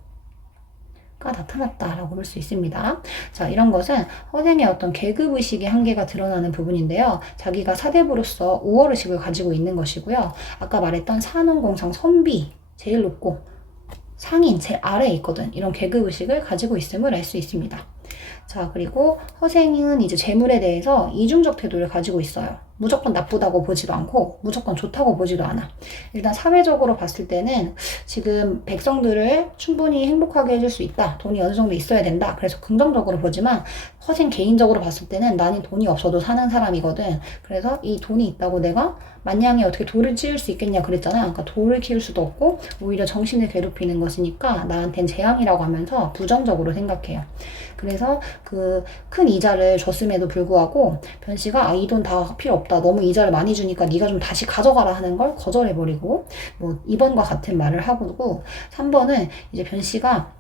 가 나타났다라고 볼 수 있습니다. 자, 이런 것은 허생의 어떤 계급의식의 한계가 드러나는 부분인데요. 자기가 사대부로서 우월의식을 가지고 있는 것이고요. 아까 말했던 산원공상 선비 제일 높고 상인 제일 아래에 있거든. 이런 계급의식을 가지고 있음을 알 수 있습니다. 자, 그리고 허생은 이제 재물에 대해서 이중적 태도를 가지고 있어요. 무조건 나쁘다고 보지도 않고 무조건 좋다고 보지도 않아. 일단 사회적으로 봤을 때는 지금 백성들을 충분히 행복하게 해줄 수 있다. 돈이 어느 정도 있어야 된다. 그래서 긍정적으로 보지만 허생 개인적으로 봤을 때는 나는 돈이 없어도 사는 사람이거든. 그래서 이 돈이 있다고 내가 만냥에 어떻게 돌을 찌울 수 있겠냐 그랬잖아. 그러니까 돌을 키울 수도 없고 오히려 정신을 괴롭히는 것이니까 나한텐 재앙이라고 하면서 부정적으로 생각해요. 그래서 그 큰 이자를 줬음에도 불구하고 변씨가 이 돈 다 필요 없다. 너무 이자를 많이 주니까 네가 좀 다시 가져가라 하는 걸 거절해버리고 뭐 2번과 같은 말을 하고 3번은 이제 변씨가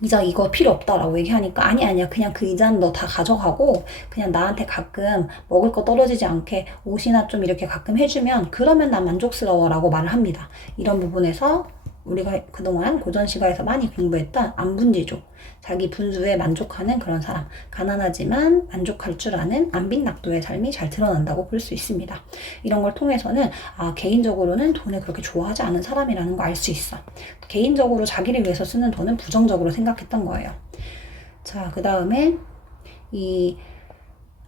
이자 이거 필요 없다라고 얘기하니까 아니야 그냥 그 이자는 너 다 가져가고 그냥 나한테 가끔 먹을 거 떨어지지 않게 옷이나 좀 이렇게 가끔 해주면 그러면 난 만족스러워 라고 말을 합니다. 이런 부분에서 우리가 그동안 고전시가에서 많이 공부했던 안분지족, 자기 분수에 만족하는 그런 사람, 가난하지만 만족할 줄 아는 안빈낙도의 삶이 잘 드러난다고 볼 수 있습니다. 이런 걸 통해서는 개인적으로는 돈을 그렇게 좋아하지 않은 사람이라는 거 알 수 있어. 개인적으로 자기를 위해서 쓰는 돈은 부정적으로 생각했던 거예요. 자, 그 다음에 이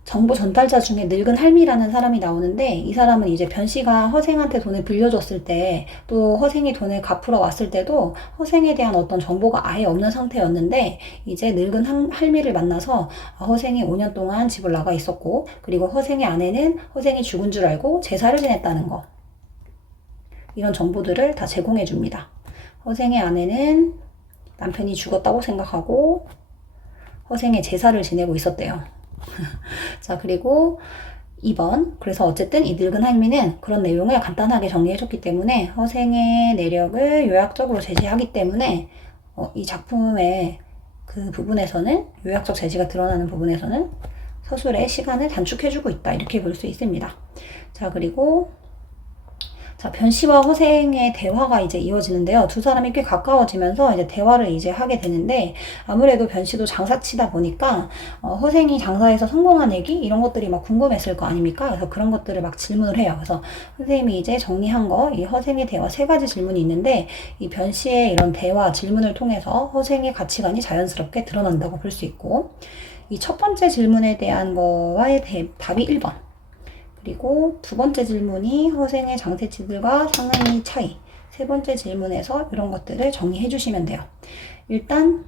정보 전달자 중에 늙은 할미라는 사람이 나오는데 이 사람은 이제 변씨가 허생한테 돈을 빌려줬을 때 또 허생이 돈을 갚으러 왔을 때도 허생에 대한 어떤 정보가 아예 없는 상태였는데 이제 늙은 할미를 만나서 허생이 5년 동안 집을 나가 있었고 그리고 허생의 아내는 허생이 죽은 줄 알고 제사를 지냈다는 거 이런 정보들을 다 제공해 줍니다. 허생의 아내는 남편이 죽었다고 생각하고 허생의 제사를 지내고 있었대요. 자, 그리고 2번. 그래서 어쨌든 이 늙은 할미는 그런 내용을 간단하게 정리해줬기 때문에 허생의 내력을 요약적으로 제시하기 때문에 이 작품의 그 부분에서는 요약적 제시가 드러나는 부분에서는 서술의 시간을 단축해주고 있다. 이렇게 볼 수 있습니다. 자, 그리고 자, 변씨와 허생의 대화가 이제 이어지는데요. 두 사람이 꽤 가까워지면서 이제 대화를 이제 하게 되는데, 아무래도 변씨도 장사치다 보니까 허생이 장사에서 성공한 얘기 이런 것들이 막 궁금했을 거 아닙니까? 그래서 그런 것들을 막 질문을 해요. 그래서 선생님이 이제 정리한 거, 이 허생의 대화 3가지 질문이 있는데, 이 변씨의 이런 대화 질문을 통해서 허생의 가치관이 자연스럽게 드러난다고 볼 수 있고, 이 첫 번째 질문에 대한 거와의 답이 1번. 그리고 두 번째 질문이 허생의 장세치들과 상은의 차이. 세 번째 질문에서 이런 것들을 정리해 주시면 돼요. 일단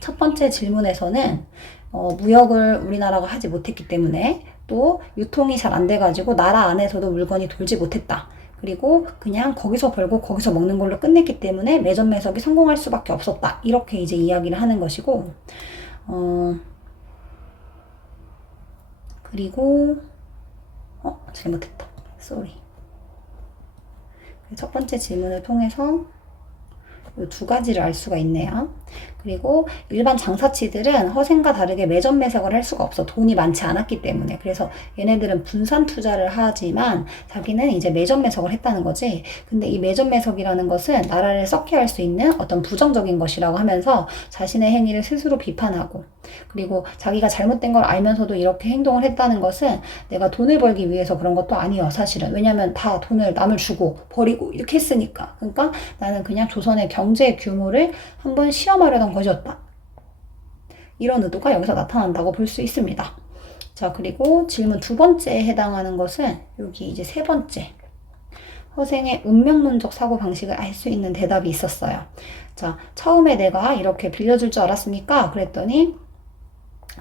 첫 번째 질문에서는 무역을 우리나라가 하지 못했기 때문에 또 유통이 잘 안 돼가지고 나라 안에서도 물건이 돌지 못했다. 그리고 그냥 거기서 벌고 거기서 먹는 걸로 끝냈기 때문에 매점 매석이 성공할 수밖에 없었다. 이렇게 이제 이야기를 하는 것이고, 그리고 잘못했다. 쏘리. 첫 번째 질문을 통해서 이 2가지를 알 수가 있네요. 그리고 일반 장사치들은 허생과 다르게 매점 매석을 할 수가 없어. 돈이 많지 않았기 때문에. 그래서 얘네들은 분산 투자를 하지만 자기는 이제 매점 매석을 했다는 거지. 근데 이 매점 매석이라는 것은 나라를 썩게 할 수 있는 어떤 부정적인 것이라고 하면서 자신의 행위를 스스로 비판하고, 그리고 자기가 잘못된 걸 알면서도 이렇게 행동을 했다는 것은 내가 돈을 벌기 위해서 그런 것도 아니에요, 사실은. 왜냐면 다 돈을 남을 주고 버리고 이렇게 했으니까. 그러니까 나는 그냥 조선의 경제 규모를 한번 시험하려던 것이었다. 이런 의도가 여기서 나타난다고 볼 수 있습니다. 자, 그리고 질문 2번째에 해당하는 것은 여기 이제 3번째. 허생의 운명론적 사고방식을 알 수 있는 대답이 있었어요. 자, 처음에 내가 이렇게 빌려줄 줄 알았으니까 그랬더니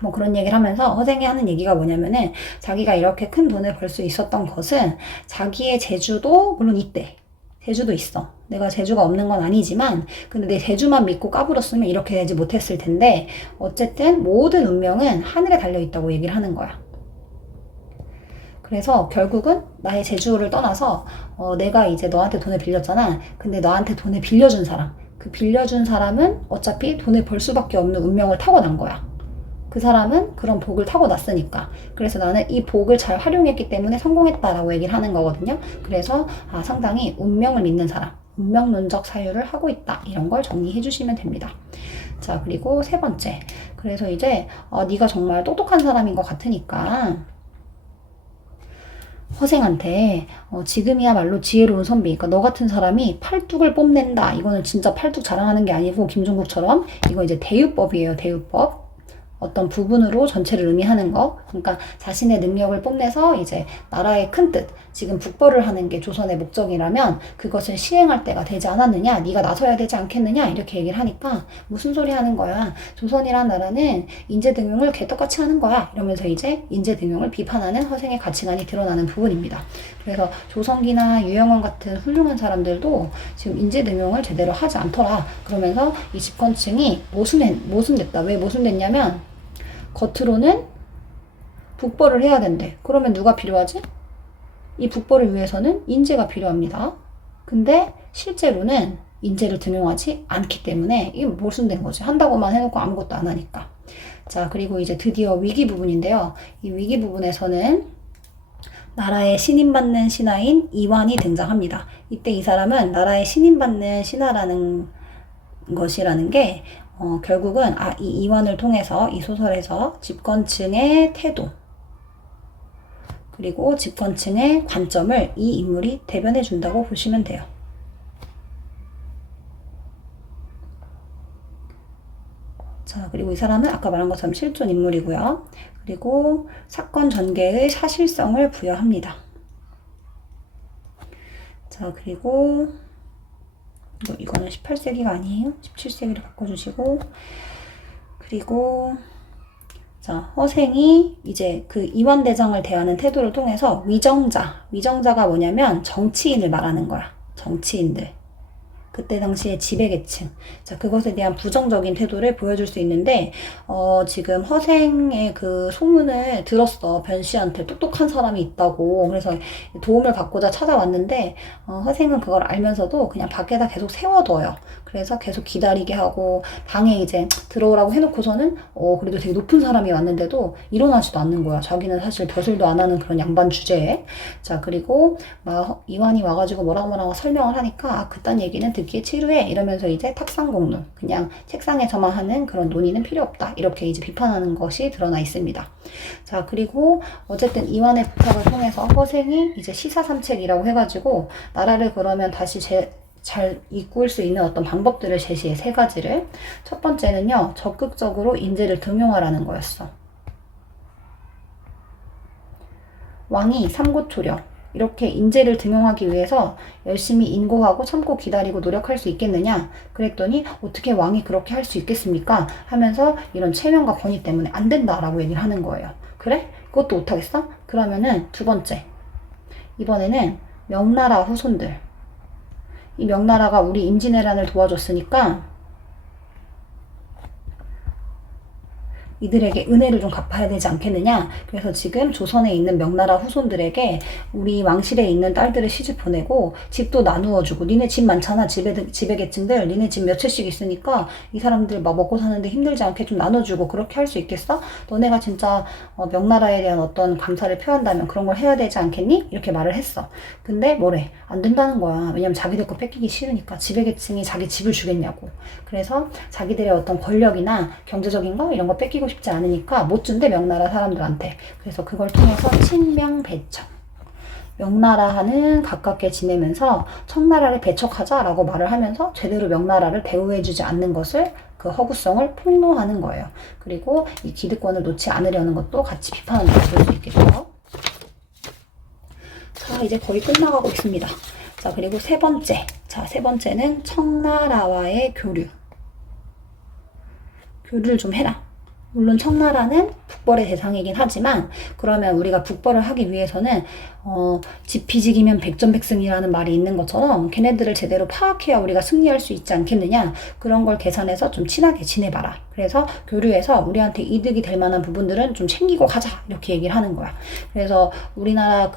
뭐 그런 얘기를 하면서 허생이 하는 얘기가 뭐냐면은 자기가 이렇게 큰 돈을 벌 수 있었던 것은 자기의 재주도 물론 있대. 재주도 있어. 내가 재주가 없는 건 아니지만 근데 내 재주만 믿고 까불었으면 이렇게 되지 못했을 텐데 어쨌든 모든 운명은 하늘에 달려있다고 얘기를 하는 거야. 그래서 결국은 나의 재주를 떠나서 내가 이제 너한테 돈을 빌렸잖아. 근데 너한테 돈을 빌려준 사람, 그 빌려준 사람은 어차피 돈을 벌 수밖에 없는 운명을 타고난 거야. 그 사람은 그런 복을 타고났으니까. 그래서 나는 이 복을 잘 활용했기 때문에 성공했다라고 얘기를 하는 거거든요. 그래서 상당히 운명을 믿는 사람, 운명론적 사유를 하고 있다. 이런 걸 정리해 주시면 됩니다. 자, 그리고 3번째. 그래서 이제 네가 정말 똑똑한 사람인 것 같으니까 허생한테 지금이야말로 지혜로운 선비, 그러니까 너 같은 사람이 팔뚝을 뽐낸다. 이거는 진짜 팔뚝 자랑하는 게 아니고 김종국처럼 이거 이제 대유법이에요. 대유법. 어떤 부분으로 전체를 의미하는 거. 그러니까 자신의 능력을 뽐내서 이제 나라의 큰 뜻, 지금 북벌을 하는 게 조선의 목적이라면 그것을 시행할 때가 되지 않았느냐, 네가 나서야 되지 않겠느냐, 이렇게 얘기를 하니까 무슨 소리 하는 거야, 조선이란 나라는 인재등용을 개떡같이 하는 거야, 이러면서 이제 인재등용을 비판하는 허생의 가치관이 드러나는 부분입니다. 그래서 조성기나 유영원 같은 훌륭한 사람들도 지금 인재등용을 제대로 하지 않더라. 그러면서 이 집권층이 모순됐다. 왜 모순됐냐면 겉으로는 북벌을 해야 된대. 그러면 누가 필요하지? 이 북벌을 위해서는 인재가 필요합니다. 근데 실제로는 인재를 등용하지 않기 때문에 이게 모순된 거지. 한다고만 해놓고 아무것도 안 하니까. 자, 그리고 이제 드디어 위기 부분인데요. 이 위기 부분에서는 나라의 신임받는 신하인 이완이 등장합니다. 이때 이 사람은 나라의 신임받는 신하라는 것이라는 게 결국은 이 이완을 통해서 이 소설에서 집권층의 태도 그리고 집권층의 관점을 이 인물이 대변해 준다고 보시면 돼요. 자, 그리고 이 사람은 아까 말한 것처럼 실존 인물이고요. 그리고 사건 전개의 사실성을 부여합니다. 자, 그리고 이거는 18세기가 아니에요. 17세기로 바꿔주시고, 그리고 자, 허생이 이제 그 이완대장을 대하는 태도를 통해서 위정자가 뭐냐면 정치인을 말하는 거야. 정치인들. 그때 당시에 지배계층. 자, 그것에 대한 부정적인 태도를 보여줄 수 있는데, 지금 허생의 그 소문을 들었어. 변 씨한테 똑똑한 사람이 있다고. 그래서 도움을 받고자 찾아왔는데, 허생은 그걸 알면서도 그냥 밖에다 계속 세워둬요. 그래서 계속 기다리게 하고, 방에 이제 들어오라고 해놓고서는, 그래도 되게 높은 사람이 왔는데도 일어나지도 않는 거야. 자기는 사실 벼슬도 안 하는 그런 양반 주제에. 자, 그리고 막 이완이 와가지고 뭐라고 설명을 하니까, 그딴 얘기는 듣기에 치루해. 이러면서 이제 탁상공론. 그냥 책상에서만 하는 그런 논의는 필요 없다. 이렇게 이제 비판하는 것이 드러나 있습니다. 자, 그리고 어쨌든 이완의 부탁을 통해서 허생이 이제 시사삼책이라고 해가지고, 나라를 그러면 다시 잘 이끌 수 있는 어떤 방법들을 제시해. 3가지를. 첫 번째는요, 적극적으로 인재를 등용하라는 거였어. 왕이 삼고초려, 이렇게 인재를 등용하기 위해서 열심히 인고하고 참고 기다리고 노력할 수 있겠느냐? 그랬더니 어떻게 왕이 그렇게 할 수 있겠습니까? 하면서 이런 체면과 권위 때문에 안 된다라고 얘기를 하는 거예요. 그래? 그것도 못하겠어? 그러면은 2번째. 이번에는 명나라 후손들. 이 명나라가 우리 임진왜란을 도와줬으니까 이들에게 은혜를 좀 갚아야 되지 않겠느냐. 그래서 지금 조선에 있는 명나라 후손들에게 우리 왕실에 있는 딸들을 시집 보내고 집도 나누어주고, 니네 집 많잖아. 지배계층들 니네 집 몇 채씩 있으니까 이 사람들 막 먹고 사는데 힘들지 않게 좀 나눠주고, 그렇게 할 수 있겠어? 너네가 진짜 명나라에 대한 어떤 감사를 표한다면 그런 걸 해야 되지 않겠니? 이렇게 말을 했어. 근데 뭐래? 안 된다는 거야. 왜냐면 자기들 거 뺏기기 싫으니까. 지배계층이 자기 집을 주겠냐고. 그래서 자기들의 어떤 권력이나 경제적인 거 이런 거 뺏기고 싶지 않으니까 못 준대, 명나라 사람들한테. 그래서 그걸 통해서 친명배척. 명나라는 가깝게 지내면서 청나라를 배척하자라고 말을 하면서 제대로 명나라를 대우해주지 않는 것을, 그 허구성을 폭로하는 거예요. 그리고 이 기득권을 놓지 않으려는 것도 같이 비판한다고 볼 수 있겠죠. 자, 이제 거의 끝나가고 있습니다. 자, 그리고 3번째. 자, 3번째는 청나라와의 교류. 교류를 좀 해라. 물론 청나라는 북벌의 대상이긴 하지만, 그러면 우리가 북벌을 하기 위해서는 지피지기면 백전백승이라는 말이 있는 것처럼 걔네들을 제대로 파악해야 우리가 승리할 수 있지 않겠느냐. 그런 걸 계산해서 좀 친하게 지내봐라. 그래서 교류해서 우리한테 이득이 될 만한 부분들은 좀 챙기고 가자. 이렇게 얘기를 하는 거야. 그래서 우리나라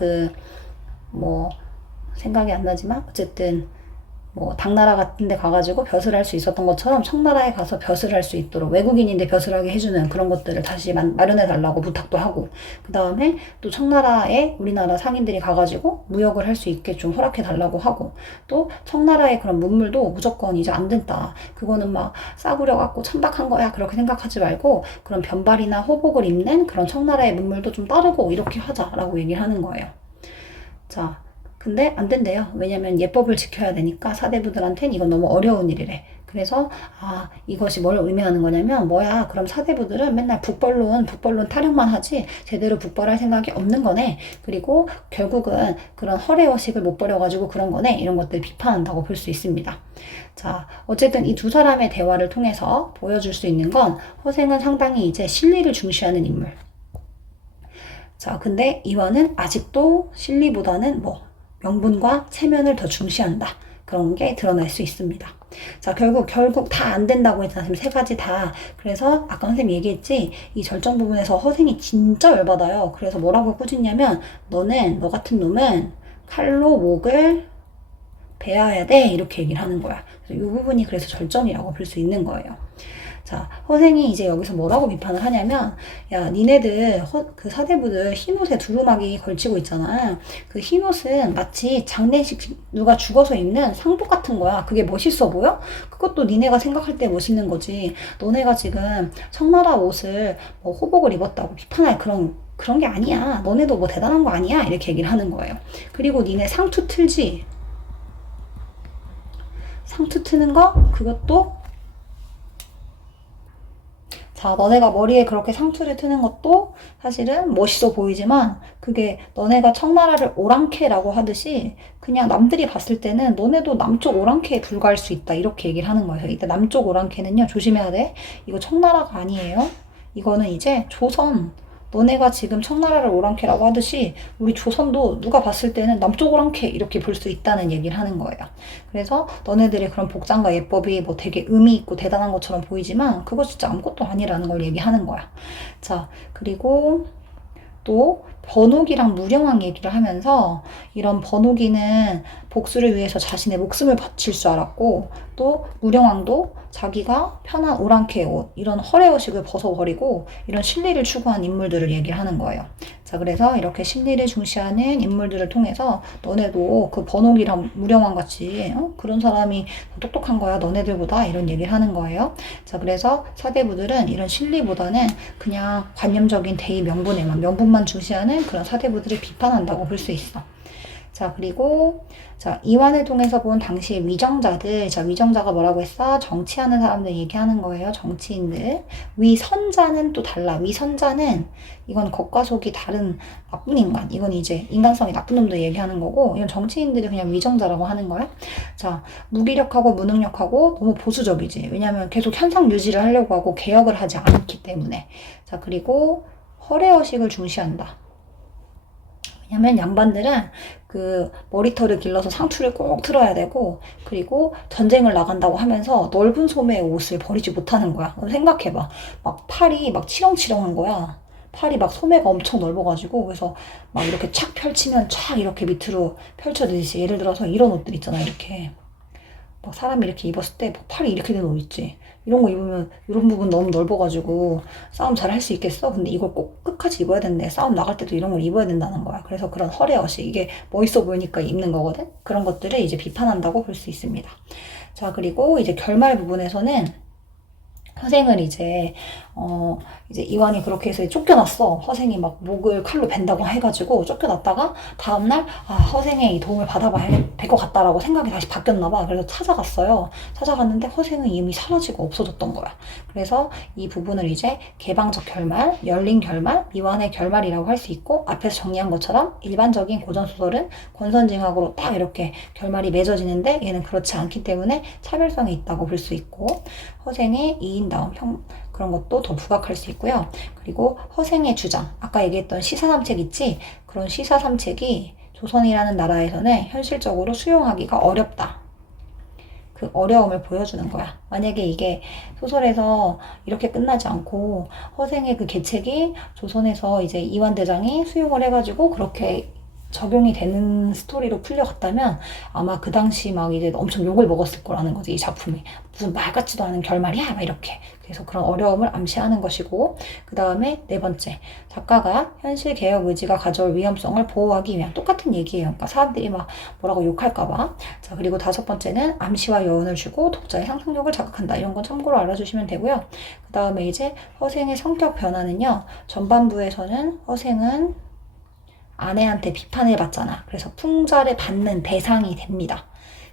생각이 안 나지만 어쨌든 당나라 같은 데 가가지고 벼슬 할 수 있었던 것처럼 청나라에 가서 벼슬 할 수 있도록, 외국인인데 벼슬하게 해주는 그런 것들을 다시 마련해 달라고 부탁도 하고, 그 다음에 또 청나라에 우리나라 상인들이 가가지고 무역을 할 수 있게 좀 허락해 달라고 하고, 또 청나라의 그런 문물도 무조건 이제 안 된다. 그거는 막 싸구려 갖고 천박한 거야. 그렇게 생각하지 말고 그런 변발이나 호복을 입는 그런 청나라의 문물도 좀 따르고 이렇게 하자라고 얘기를 하는 거예요. 자, 근데 안 된대요. 왜냐면 예법을 지켜야 되니까 사대부들한테는 이건 너무 어려운 일이래. 그래서 이것이 뭘 의미하는 거냐면, 그럼 사대부들은 맨날 북벌론 타령만 하지 제대로 북벌할 생각이 없는 거네. 그리고 결국은 그런 허례허식을 못 버려가지고 그런 거네. 이런 것들 비판한다고 볼 수 있습니다. 자, 어쨌든 이 2 사람의 대화를 통해서 보여줄 수 있는 건, 허생은 상당히 이제 실리를 중시하는 인물. 자, 근데 이완은 아직도 실리보다는 명분과 체면을 더 중시한다. 그런 게 드러날 수 있습니다. 자, 결국 다 안 된다고 했잖아. 지금 3가지 다. 그래서 아까 선생님이 얘기했지, 이 절정 부분에서 허생이 진짜 열받아요. 그래서 뭐라고 꾸짖냐면, 너 같은 놈은 칼로 목을 베어야 돼. 이렇게 얘기를 하는 거야. 그래서 이 부분이 그래서 절정이라고 볼 수 있는 거예요. 자, 허생이 이제 여기서 뭐라고 비판을 하냐면, 야, 니네들 그 사대부들 흰옷에 두루마기 걸치고 있잖아. 그 흰옷은 마치 장례식 누가 죽어서 입는 상복 같은 거야. 그게 멋있어 보여? 그것도 니네가 생각할 때 멋있는 거지. 너네가 지금 청나라 옷을 호복을 입었다고 비판할 그런 게 아니야. 너네도 대단한 거 아니야. 이렇게 얘기를 하는 거예요. 그리고 니네 상투 틀지? 상투 트는 거? 그것도, 자, 너네가 머리에 그렇게 상투를 트는 것도 사실은 멋있어 보이지만, 그게 너네가 청나라를 오랑캐라고 하듯이 그냥 남들이 봤을 때는 너네도 남쪽 오랑캐에 불과할 수 있다. 이렇게 얘기를 하는 거예요. 이때 남쪽 오랑캐는요, 조심해야 돼. 이거 청나라가 아니에요. 이거는 이제 조선 너네가 지금 청나라를 오랑캐라고 하듯이 우리 조선도 누가 봤을 때는 남쪽 오랑캐 이렇게 볼 수 있다는 얘기를 하는 거예요. 그래서 너네들의 그런 복장과 예법이 뭐 되게 의미 있고 대단한 것처럼 보이지만 그거 진짜 아무것도 아니라는 걸 얘기하는 거야. 자, 그리고 또 번옥이랑 무령왕 얘기를 하면서 이런 번옥이는 복수를 위해서 자신의 목숨을 바칠 줄 알았고 또 무령왕도 자기가 편한 오랑캐 옷 이런 허례허식을 벗어버리고 이런 신리를 추구한 인물들을 얘기를 하는 거예요. 자, 그래서 이렇게 신리를 중시하는 인물들을 통해서 너네도 그 번옥이랑 무령왕 같이 그런 사람이 똑똑한 거야 너네들보다 이런 얘기를 하는 거예요. 자, 그래서 사대부들은 이런 신리보다는 그냥 관념적인 대의 명분에만 명분만 중시하는 그런 사대부들을 비판한다고 볼 수 있어. 자, 그리고 이완을 통해서 본 당시의 위정자들. 자, 위정자가 뭐라고 했어? 정치하는 사람들 얘기하는 거예요. 정치인들. 위선자는 또 달라. 위선자는 이건 겉과 속이 다른 나쁜 인간. 이건 이제 인간성이 나쁜 놈들 얘기하는 거고, 이건 정치인들이 그냥 위정자라고 하는 거야. 자, 무기력하고 무능력하고 너무 보수적이지. 왜냐면 계속 현상 유지를 하려고 하고 개혁을 하지 않기 때문에. 자, 그리고 허례허식을 중시한다. 왜냐면 양반들은 그 머리털을 길러서 상투를 꼭 틀어야 되고 그리고 전쟁을 나간다고 하면서 넓은 소매의 옷을 버리지 못하는 거야. 생각해봐. 막 팔이 막 치렁치렁한 거야. 팔이 막 소매가 엄청 넓어가지고 그래서 막 이렇게 착 펼치면 촥 이렇게 밑으로 펼쳐지듯이 예를 들어서 이런 옷들 있잖아. 이렇게 막 사람이 이렇게 입었을 때 팔이 이렇게 된 옷 있지. 이런 거 입으면 이런 부분 너무 넓어가지고 싸움 잘 할 수 있겠어? 근데 이걸 꼭 끝까지 입어야 된대. 싸움 나갈 때도 이런 걸 입어야 된다는 거야. 그래서 그런 허례허식 이게 멋있어 보이니까 입는 거거든. 그런 것들을 이제 비판한다고 볼 수 있습니다. 자, 그리고 이제 결말 부분에서는 허생을 이제 이완이 그렇게 해서 쫓겨났어. 허생이 막 목을 칼로 벤다고 해가지고 쫓겨났다가 다음날 허생의 이 도움을 받아봐야 될 것 같다라고 생각이 다시 바뀌었나 봐. 그래서 찾아갔어요. 찾아갔는데 허생은 이미 사라지고 없어졌던 거야. 그래서 이 부분을 이제 개방적 결말, 열린 결말, 이완의 결말이라고 할 수 있고 앞에서 정리한 것처럼 일반적인 고전소설은 권선징악으로 딱 이렇게 결말이 맺어지는데 얘는 그렇지 않기 때문에 차별성이 있다고 볼 수 있고 허생의 이인다움 그런 것도 더 부각할 수 있고요. 그리고 허생의 주장, 아까 얘기했던 시사삼책 있지? 그런 시사삼책이 조선이라는 나라에서는 현실적으로 수용하기가 어렵다. 그 어려움을 보여주는 거야. 만약에 이게 소설에서 이렇게 끝나지 않고 허생의 그 계책이 조선에서 이제 이완대장이 수용을 해가지고 그렇게 적용이 되는 스토리로 풀려갔다면 아마 그 당시 막 이제 엄청 욕을 먹었을 거라는 거지. 이 작품이 무슨 말 같지도 않은 결말이야 막 이렇게. 그래서 그런 어려움을 암시하는 것이고 그 다음에 네 번째 작가가 현실 개혁 의지가 가져올 위험성을 보호하기 위한 똑같은 얘기예요. 그러니까 사람들이 막 뭐라고 욕할까봐. 자, 그리고 다섯 번째는 암시와 여운을 주고 독자의 상상력을 자극한다. 이런 건 참고로 알아주시면 되고요. 그 다음에 이제 허생의 성격 변화는요. 전반부에서는 허생은 아내한테 비판을 받잖아. 그래서 풍자를 받는 대상이 됩니다.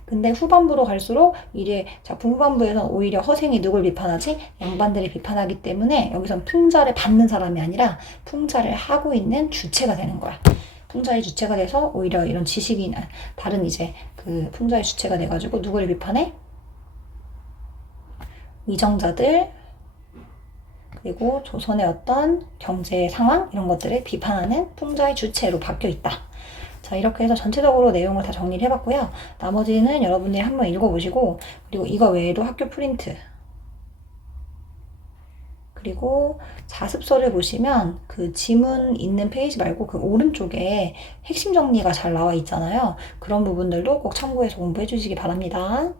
근데 후반부로 갈수록 이제 작품 후반부에서는 오히려 허생이 누굴 비판하지? 양반들이 비판하기 때문에 여기선 풍자를 받는 사람이 아니라 풍자를 하고 있는 주체가 되는 거야. 풍자의 주체가 돼서 오히려 이런 지식이나 다른 이제 그 풍자의 주체가 돼가지고 누구를 비판해? 위정자들 그리고 조선의 어떤 경제 상황 이런 것들을 비판하는 풍자의 주체로 바뀌어 있다. 자, 이렇게 해서 전체적으로 내용을 다 정리를 해봤고요. 나머지는 여러분들이 한번 읽어보시고 그리고 이거 외에도 학교 프린트 그리고 자습서를 보시면 그 지문 있는 페이지 말고 그 오른쪽에 핵심 정리가 잘 나와 있잖아요. 그런 부분들도 꼭 참고해서 공부해 주시기 바랍니다.